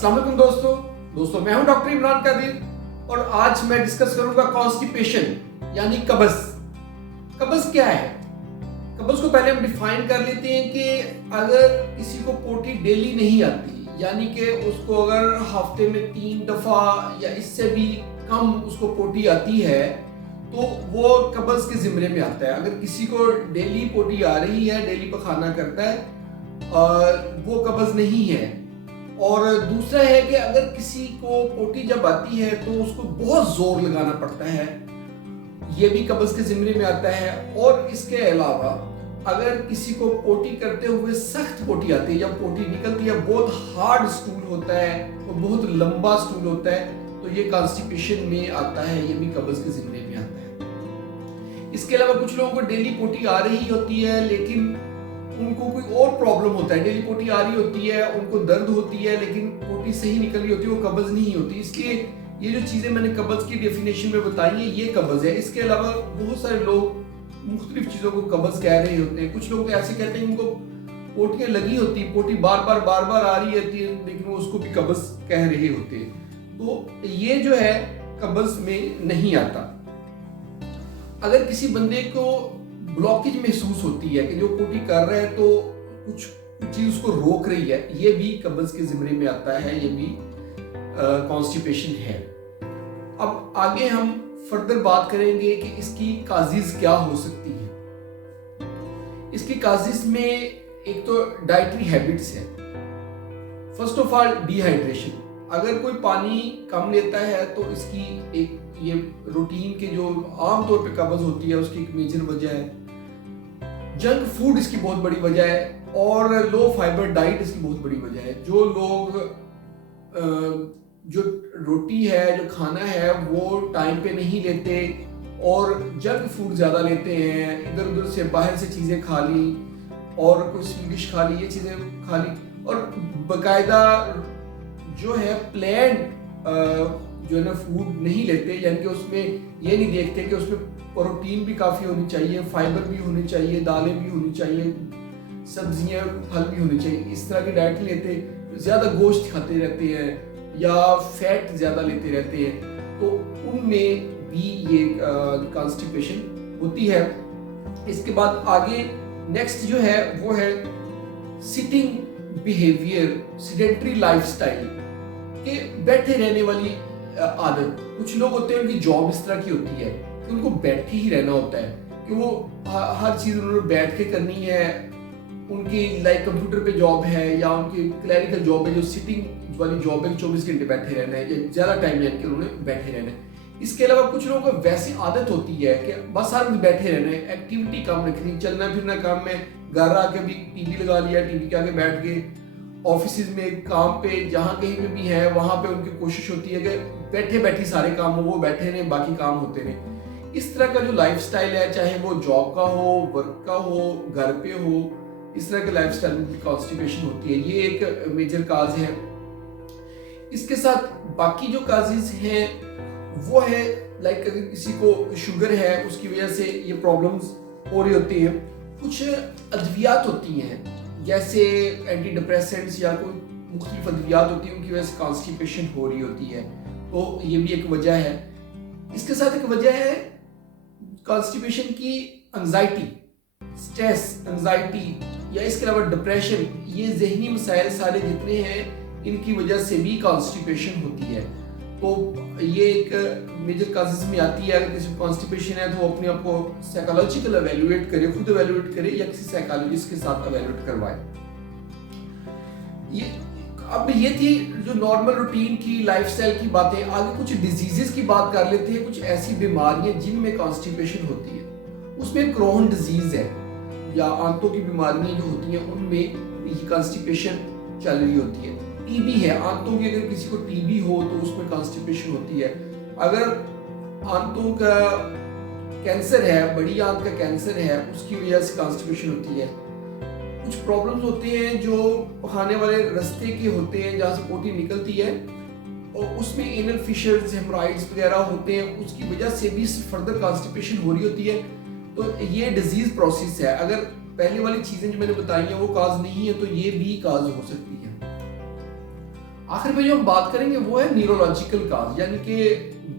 अस्सलाम वालेकुम दोस्तों मैं हूं डॉक्टर इमरान कादिर और आज मैं डिस्कस करूंगा कॉन्स्टिपेशन यानी कब्ज। कब्ज क्या है? कब्ज को पहले हम डिफाइन कर लेते हैं कि अगर किसी को पोटी डेली नहीं आती, यानी कि उसको अगर हफ्ते में 3 दफा या इससे भी कम उसको पोटी आती है तो वो कब्ज के जिम्मे में आता है। अगर किसी को डेली पोटी आ रही है, डेली पखाना करता है, वो कब्ज नहीं है। और दूसरा है कि अगर किसी को पोटी जब आती है तो उसको बहुत जोर लगाना पड़ता है, ये भी कब्ज के जिम्मे में आता है। और इसके अलावा अगर किसी को पोटी करते हुए सख्त पोटी आती है, जब पोटी निकलती है बहुत हार्ड स्टूल होता है, वो बहुत लंबा स्टूल होता है, तो ये कॉन्स्टिपेशन में आता है, ये भी कब्ज के जिम्मे में आता है। इसके अलावा कुछ लोगों को डेली पोटी आ रही होती है लेकिन उनको कोई और प्रॉब्लम होता है, डेली पोटी आ रही होती है, उनको दर्द होती है लेकिन पोटी सही निकल रही होती है, वो कब्ज नहीं होती। इसलिए ये जो चीज़ें मैंने कब्ज की डेफिनेशन में बताई है, ये कब्ज है। इसके अलावा बहुत सारे लोग मुख्तलिफ चीज़ों को कब्ज कह रहे होते हैं। कुछ लोग ऐसे कहते हैं उनको पोटियाँ लगी होती, पोटी बार बार आ रही होती है लेकिन वो उसको भी कब्ज कह रहे होते हैं। तो ये जो है कब्ज में नहीं आता। अगर किसी बंदे को ब्लॉकेज महसूस होती है कि जो पोटी कर रहा है तो कुछ चीज उसको रोक रही है, ये भी कब्ज के जिम्मे में आता है, ये भी कॉन्स्टिपेशन है। अब आगे हम फर्दर बात करेंगे कि इसकी काजिज क्या हो सकती है। इसकी काजिज में एक तो डाइटरी हैबिट्स है। First of all dehydration. अगर कोई पानी कम लेता है तो इसकी एक ये रूटीन के जो आमतौर पे कब्ज होती है उसकी एक मेजर वजह है। जंक फूड इसकी बहुत बड़ी वजह है और लो फाइबर डाइट इसकी बहुत बड़ी वजह है। जो लोग जो रोटी है, जो खाना है, वो टाइम पे नहीं लेते और जंक फूड ज़्यादा लेते हैं, इधर उधर से बाहर से चीज़ें खा ली और कुछ स्वीडिश खा ली, ये चीज़ें खा ली और बाकायदा जो है प्लान जो है ना फूड नहीं लेते, यानी कि उसमें ये नहीं देखते कि उसमें प्रोटीन भी काफ़ी होनी चाहिए, फाइबर भी होनी चाहिए, दालें भी होनी चाहिए, सब्जियां फल भी होनी चाहिए। इस तरह की डाइट लेते, ज़्यादा गोश्त खाते रहते हैं या फैट ज़्यादा लेते रहते हैं, तो उनमें भी ये कॉन्स्टिपेशन होती है। इसके बाद आगे नेक्स्ट जो है वो है सिटिंग बिहेवियर, सेडेंटरी लाइफस्टाइल के बैठे रहने वाली आदत। कुछ लोग होते हैं उनकी जॉब इस तरह की होती है कि उनको बैठे ही रहना होता है, कि वो हर चीज़ उन्होंने बैठ के करनी है। उनकी लाइक कंप्यूटर पे जॉब है या उनकी क्लरिकल जॉब है जो सिटिंग वाली जॉब है, 24 घंटे बैठे रहना है या ज़्यादा टाइम यानी कि उन्होंने बैठे रहना है। इसके अलावा कुछ लोगों को वैसी आदत होती है कि बस हर वक्त बैठे रहना है, एक्टिविटी कम रखनी, चलना फिरना काम में, घर आके भी टीवी लगा लिया, टीवी के आगे बैठ गए, ऑफिस में काम पे जहाँ कहीं पे भी है वहाँ पे उनकी कोशिश होती है कि बैठे बैठे सारे काम हो, वो बैठे रहे, बाकी काम होते रहे। इस तरह का जो लाइफस्टाइल है, चाहे वो जॉब का हो, वर्क का हो, घर पे हो, इस तरह के लाइफस्टाइल में कॉन्स्टिपेशन होती है। ये एक मेजर काज है। इसके साथ बाकी जो काजेज हैं वो है लाइक अगर किसी को शुगर है उसकी वजह से ये प्रॉब्लम्स हो रही होती हैं। कुछ अद्वियात होती हैं जैसे एंटी डिप्रेसेंट्स या कोई मुख्तलिफ अद्वियात होती है, उनकी वजह से कॉन्स्टिपेशन हो रही होती है, तो ये भी एक वजह है। इसके साथ एक वजह है कॉन्स्टिपेशन की एंजाइटी, स्ट्रेस, एंजाइटी या इसके अलावा डिप्रेशन। ये जहनी मसाइल सारे जितने हैं इनकी वजह से भी कॉन्स्टिपेशन होती है, तो ये एक मेजर काजेज में आती है। अगर किसी को कॉन्स्टिपेशन है तो वो अपने आप को साइकोलॉजिकल एवेल्युएट करे, खुद एवेल्युएट करे या किसी साइकोलॉजिस्ट के साथ एवेल्युएट करवाए। ये थी जो नॉर्मल रूटीन की, लाइफस्टाइल की बातें। आगे कुछ डिजीजेस की बात कर लेते हैं। कुछ ऐसी बीमारियां जिनमें कॉन्स्टिपेशन होती है, उसमें क्रोन डिजीज है या आंतों की बीमारियां जो होती हैं उनमें ये कॉन्स्टिपेशन चल रही होती है। टीबी है, आंतों की अगर किसी को टीबी हो तो उसमें कॉन्स्टिपेशन होती है। अगर आंतों का कैंसर है, बड़ी आंत का कैंसर है, उसकी वजह से कॉन्स्टिपेशन होती है। कुछ प्रॉब्लम्स होते हैं जो खाने वाले रास्ते के होते हैं जहाँ से पोटी निकलती है और उसमें एनल फिशर्स, हेमोराइड्स वगैरह होते हैं, उसकी वजह से भी फर्दर कॉन्स्टिपेशन हो रही होती है। तो ये डिजीज प्रोसेस है। अगर पहले वाली चीजें जो मैंने बताई हैं वो काज नहीं है तो ये भी काज हो सकती है। आखिर में जो हम बात करेंगे वो है न्यूरोलॉजिकल काज, यानी कि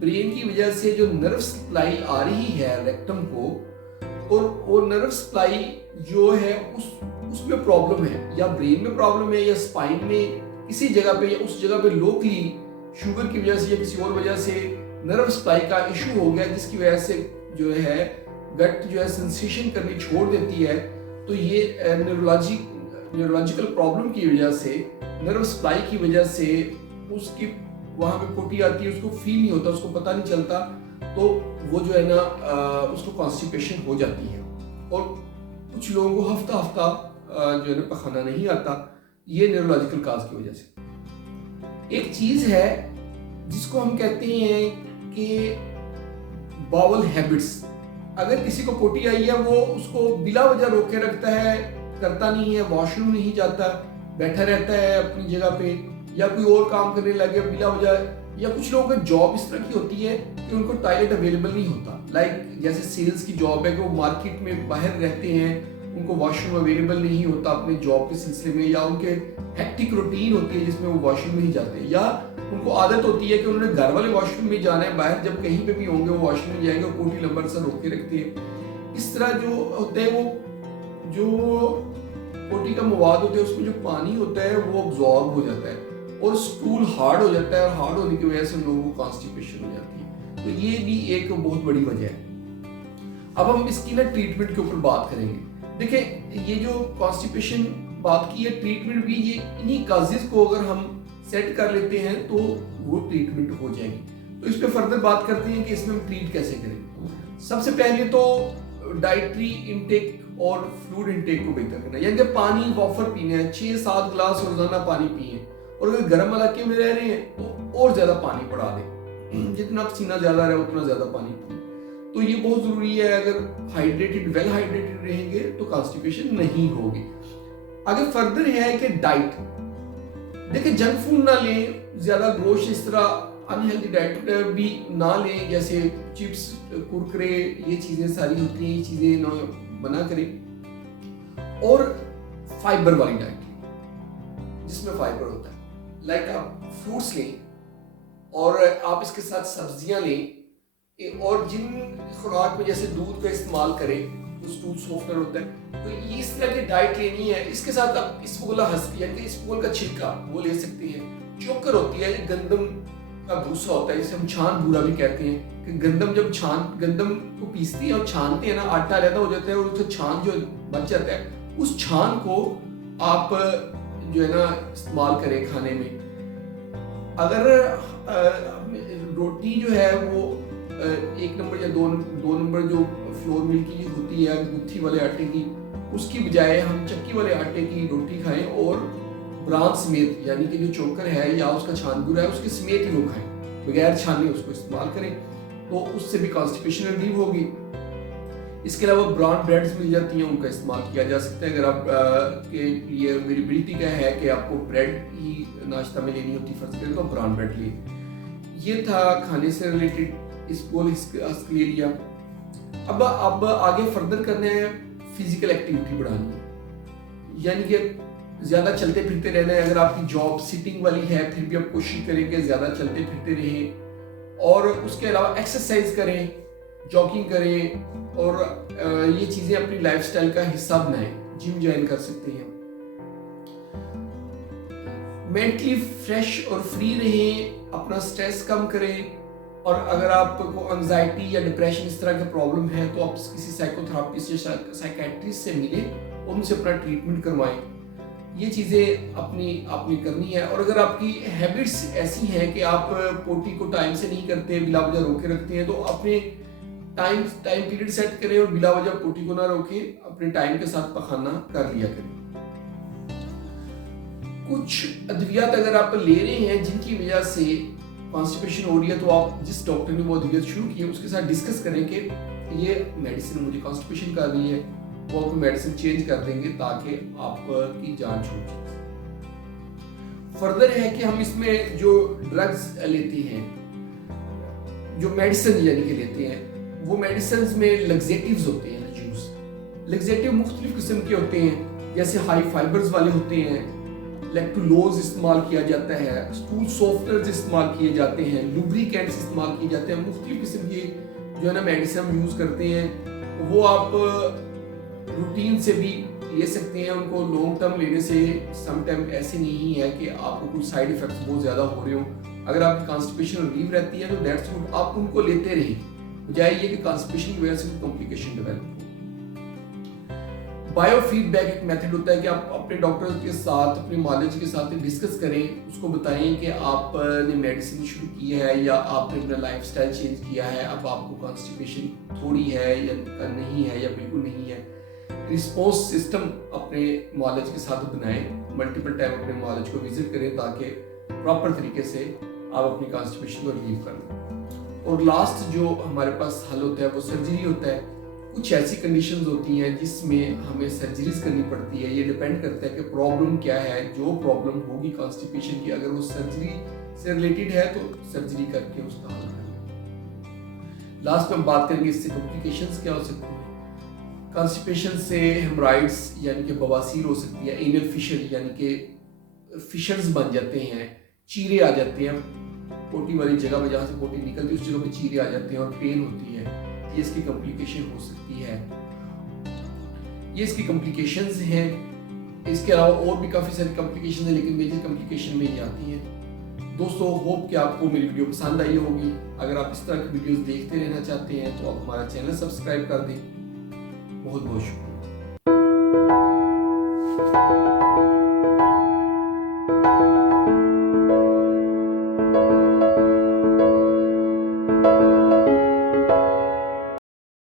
ब्रेन की वजह से जो नर्व सप्लाई आ रही है रेक्टम को, और वो नर्व सप्लाई जो है उसमें प्रॉब्लम है, या ब्रेन में प्रॉब्लम है या स्पाइन में किसी जगह पे, या उस जगह पे लोकली शुगर की वजह से या किसी और वजह से नर्व सप्लाई का इशू हो गया, जिसकी वजह से जो है गट जो है सेंसेशन करनी छोड़ देती है। तो ये न्यूरोलॉजिकल प्रॉब्लम की वजह से, नर्व सप्लाई की वजह से उसकी वहाँ पे पोटी आती है, उसको फील नहीं होता, उसको पता नहीं चलता, तो वो जो है ना उसको कॉन्स्टिपेशन हो जाती है। और कुछ लोगों को हफ्ता जो है ना पखाना नहीं आता, ये न्यूरोलॉजिकल काज की वजह से। एक चीज है जिसको हम कहते हैं कि बाउल हैबिट्स। अगर किसी को पोटी आई है, वो उसको बिला वजह रोक के रखता है, करता नहीं है, वॉशरूम नहीं जाता, बैठा रहता है अपनी जगह पे, या कोई और काम करने लगे बिला वजह, या कुछ लोगों की जॉब इस तरह की होती है कि उनको टॉयलेट अवेलेबल नहीं होता। लाइक जैसे सेल्स की जॉब है कि वो मार्केट में बाहर रहते हैं, उनको वॉशरूम अवेलेबल नहीं होता अपने जॉब के सिलसिले में, या उनके हेक्टिक रूटीन होती है जिसमें वो वॉशरूम नहीं जाते, या उनको आदत होती है कि उन्होंने घर वाले वॉशरूम में जाना है, बाहर जब कहीं पे भी होंगे वो वॉशरूम में जाएंगे और पोटी लंबर से रोक के रखते हैं। इस तरह जो होते हैं, वो जो पोटी का मवाद होता है उसमें जो पानी होता है वो अब्जॉर्ब हो जाता है और स्टूल हार्ड हो जाता है, और हार्ड होने की वजह से लोगों को कॉन्स्टिपेशन हो जाती है। तो ये भी एक बहुत बड़ी वजह है। अब हम इसकी ना ट्रीटमेंट के ऊपर बात करेंगे। देखिए, ये जो कॉन्स्टिपेशन बात की है, ट्रीटमेंट भी ये इन्हीं काजेस को अगर हम सेट कर लेते हैं तो वो ट्रीटमेंट हो जाएगी। तो इस पर फर्दर बात करते हैं कि इसमें हम ट्रीट कैसे करें। सबसे पहले तो डाइटरी इनटेक और फ्लूइड इनटेक को बेहतर करना, यानी कि पानी वॉफर पीना है, 6-7 ग्लास रोजाना पानी पिए, और अगर गर्म इलाके में रह रहे हैं तो और ज्यादा पानी बढ़ा दें, जितना पसीना ज्यादा रहे उतना ज्यादा पानी पिए। तो ये बहुत जरूरी है। अगर वेल हाइड्रेटेड रहेंगे तो कॉन्स्टिपेशन नहीं होगी। आगे फर्दर है कि डाइट, देखिए जंक फूड ना लें, ज्यादा गोश्त, इस तरह अनहेल्दी डाइट भी ना लें, जैसे चिप्स, कुरकुरे, ये चीजें सारी होती हैं, ये चीजें ना मना करें। और फाइबर वाली डाइट लें जिसमें फाइबर होता है, लाइक आप फ्रूट्स लें और आप इसके साथ सब्जियां लें, और जिन खुराक में जैसे दूध का इस्तेमाल करें, दूध सॉफ्टनर होता है, तो ये इस तरह की डाइट लेनी है। इसके साथ आप इसबगोला हस्बी, यानी कि इसबगोल का छिलका वो ले सकते हैं। चोकर होती है, गंदम का भूसा होता है, इसे हम छान भूरा भी कहते हैं, कि गंदम जब गंदम को पीसते हैं और छानते हैं ना, आटा अलग हो जाता है और उसका छान जो बच जाता है, उस छान को आप जो है ना इस्तेमाल करें खाने में। अगर रोटी जो है वो 1 नंबर या 2 नंबर जो फ्लोर मिल की होती है गुत्थी वाले आटे की, उसकी बजाय हम चक्की वाले आटे की रोटी खाएं, और ब्रांच समेत, यानी कि जो चोकर है या उसका छानबूरा है उसके समेत ही वो खाएं, बगैर छाने उसको इस्तेमाल करें, तो उससे भी कॉन्स्टिपेशन रिलीव होगी। इसके अलावा ब्राउन ब्रेड्स मिल जाती हैं, उनका इस्तेमाल किया जा सकता है। अगर आप के लिए वेरिएबिलिटी का है कि आपको ब्रेड ही नाश्ता में लेनी होती, फर्स्ट करें तो ब्राउन ब्रेड लिए। ये था खाने से रिलेटेड इस के लिए। अब आगे फर्दर करना है, फिजिकल एक्टिविटी बढ़ानी है, यानी कि ज्यादा चलते फिरते रहना है। अगर आपकी जॉब सिटिंग वाली है फिर भी आप कोशिश करेंगे ज्यादा चलते फिरते रहें, और उसके अलावा एक्सरसाइज करें, जॉगिंग करें, और ये चीजें अपनी लाइफस्टाइल का हिस्सा बनाएं। जिम ज्वाइन कर सकते हैं। मेंटली फ्रेश और फ्री रहें, अपना स्ट्रेस कम करें, और अगर आपको एंजाइटी या डिप्रेशन इस तरह का प्रॉब्लम है तो आप किसी साइकोथेरापिस्ट या साइकेट्रिस्ट से मिलें, उनसे अपना ट्रीटमेंट करवाएं। ये चीज़ें अपनी करनी है। और अगर आपकी हैबिट्स ऐसी हैं कि आप पोटी को टाइम से नहीं करते, बिला वजह रोके रखते हैं, तो अपने टाइम पीरियड सेट करें और बिला वजह पोटी को ना रोके, अपने टाइम के साथ पखाना कर लिया करें। कुछ अद्वियात अगर आप ले रहे हैं जिनकी वजह से कॉन्स्टिपेशन हो रही है, तो आप जिस डॉक्टर ने वो अद्वियात शुरू की है उसके साथ डिस्कस करें कि ये मेडिसिन मुझे कॉन्स्टिपेशन कर रही है, वो आपको मेडिसिन चेंज कर देंगे ताकि आपकी जान छूट जाए। फर्दर है कि हम इसमें जो ड्रग्स लेते हैं, जो मेडिसिन यानी कि लेते हैं, वो मेडिसिन में लग्जेटिव्स होते हैं, जूस लग्जेटिव मुख्तलिफ किस्म के होते हैं, जैसे हाई फाइबर्स वाले होते हैं, लैक्टोलोज इस्तेमाल किया जाता है, स्टूल सॉफ्टनर्स इस्तेमाल किए जाते हैं, लुब्रिकेंट्स इस्तेमाल किए जाते हैं, मुख्तलिफ किस्म की जो है ना मेडिसिन हम यूज़ करते हैं, वो आप रूटीन से भी ले सकते हैं। उनको लॉन्ग टर्म लेने से सम टाइम ऐसे नहीं है कि आपको कुछ साइड इफेक्ट्स बहुत ज़्यादा हो रहे हो। अगर आपकी कॉन्स्टिपेशन रिलीव रहती है तो दैट्स गुड, आप उनको लेते रहें, बजाय ये कि कॉन्स्टिपेशन की वजह से कॉम्प्लिकेशन डेवलप हो। बायोफीडबैक एक मेथड होता है कि आप अपने डॉक्टर के साथ, अपने मालिज के साथ डिस्कस करें, उसको बताएं कि आपने मेडिसिन शुरू की है या आपने अपना लाइफस्टाइल चेंज किया है, अब आपको कॉन्स्टिपेशन थोड़ी है या नहीं है या बिल्कुल नहीं है। रिस्पॉन्स सिस्टम अपने मालिज के साथ बनाएं, मल्टीपल टाइम अपने मालिज को विजिट करें ताकि प्रॉपर तरीके से आप अपनी कॉन्स्टिपेशन को रिलीव कर लें। और लास्ट जो हमारे पास हल होता है वो सर्जरी होता है। कुछ ऐसी कंडीशंस होती हैं जिसमें हमें सर्जरीज करनी पड़ती है। ये डिपेंड करता है कि प्रॉब्लम क्या है। जो प्रॉब्लम होगी कॉन्स्टिपेशन की, अगर वो सर्जरी से रिलेटेड है तो सर्जरी करके उसका हल करें। लास्ट में हम बात करेंगे इससे कॉम्प्लिकेशंस क्या हो सकती हैं। कॉन्स्टिपेशन से हेमराइड्स यानी कि बवासीर हो सकती है, एनल फिशर यानी कि फिशर्स बन जाते हैं, चीरे आ जाते हैं, पोटी वाली जगह पे जहाँ से पोटी निकलती है उस जगह पे चीरे आ जाते हैं और पेन होती है। ये इसकी कॉम्प्लिकेशन हो सकती है। ये इसकी कॉम्प्लिकेशंस हैं। इसके अलावा और भी काफ़ी सारी कॉम्प्लिकेशन है, लेकिन मेजर कॉम्प्लिकेशन में ही आती हैं। दोस्तों, होप कि आपको मेरी वीडियो पसंद आई होगी। अगर आप इस तरह की वीडियोस देखते रहना चाहते हैं तो आप हमारा चैनल सब्सक्राइब कर दें। बहुत बहुत शुक्रिया।